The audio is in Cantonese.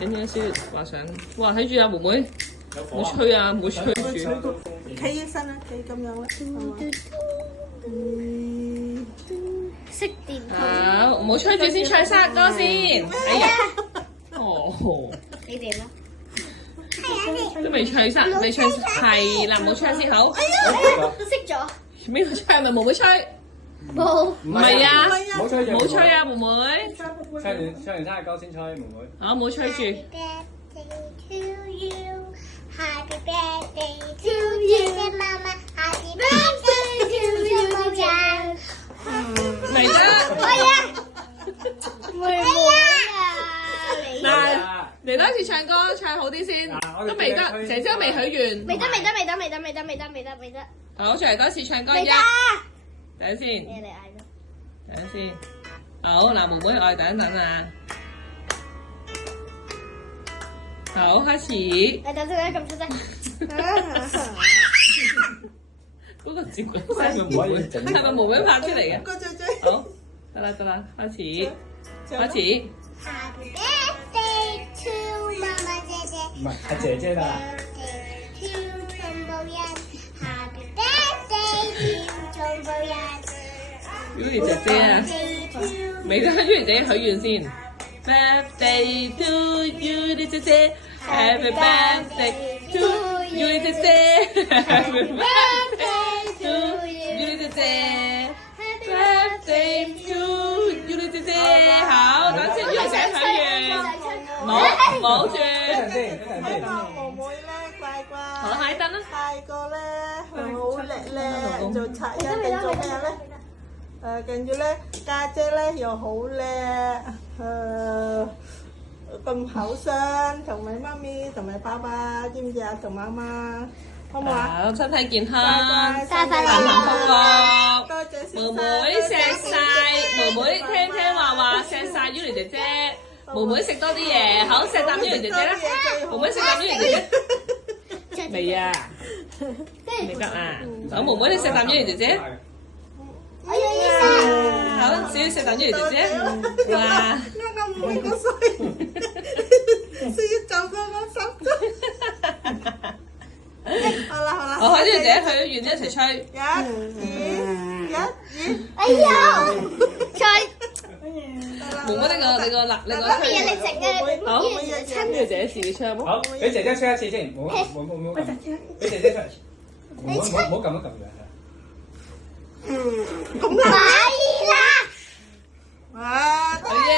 緊要先畫上。哇！睇住啊，妹妹，唔好吹啊，唔好吹住。企起身啦，企咁樣啦，識點好，唔好吹住先，唱生日歌先。哎呀，哦，你點啊？都未唱生，未唱係啦，唔好唱先好。識咗邊個吹？係咪妹妹吹？冇。唔係啊，唔好吹住，唔好吹啊，妹妹。唱完生日歌先吹，妹妹。好，唔好吹住。 Happy birthday to you, Mama. Happy birthday to you, Mama. 嚟得。哎呀，妹妹啊，嗱，嚟多次唱歌，唱好啲先。都未得，姐姐都未許願。未得。好，再嚟多次唱歌一。等陣先。你嗌咯。等陣先。好，嗱，妹妹，我哋等一等啊。好，開始。你等陣咁出聲。嗰個接吻聲係咪妹妹拍出嚟嘅？個嘴嘴。好，得啦，開始。Happy birthday to Mama 姐姐。唔係，係姐姐啦。 Birthday to 全部人。Happy birthday to 全部人。Yuli 姐姐啊，未得 Yuli 姐姐許願先。Birthday to Yuli 姐姐 ，Happy birthday to Yuli 姐姐 ，Happy birthday to Yuli 姐姐 ，Birthday to Yuli 姐姐，好，等先 Yuli 姐姐許願，冇住。一陣先。妹妹咧乖乖，好，下一燈啦。大個咧佢好叻咧，做拆一定做咩咧？跟住咧家姐咧又好叻，咁後生，同埋媽咪同埋爸爸，知唔知啊？同媽媽，好唔好啊？好，身體健康，快快幸幸福福。多謝先妹妹錫晒，妹妹聽話錫晒 Yuli 姐姐，妹妹食多啲嘢，好錫啖 Yuli 姐姐啦，妹妹食啖 Yuli 姐姐，未啊？未得啊！好，妹妹你食啖 Yuli 姐姐，我要醫生。好，小小食啖 Yuli 姐姐，哇！啱妹個衰，需要就過我手咗。好啦，好，Yuli 姐姐許咗願一齊吹。一、二。哎呀，吹。妹妹你個嗱，你個乜嘢你整嘅？好依然就，Yuli 姐姐自己吹好冇？好，俾姐姐吹一次先，唔好撳，俾姐姐吹，唔好撳一撳嘅。可以啦。啊！好耶！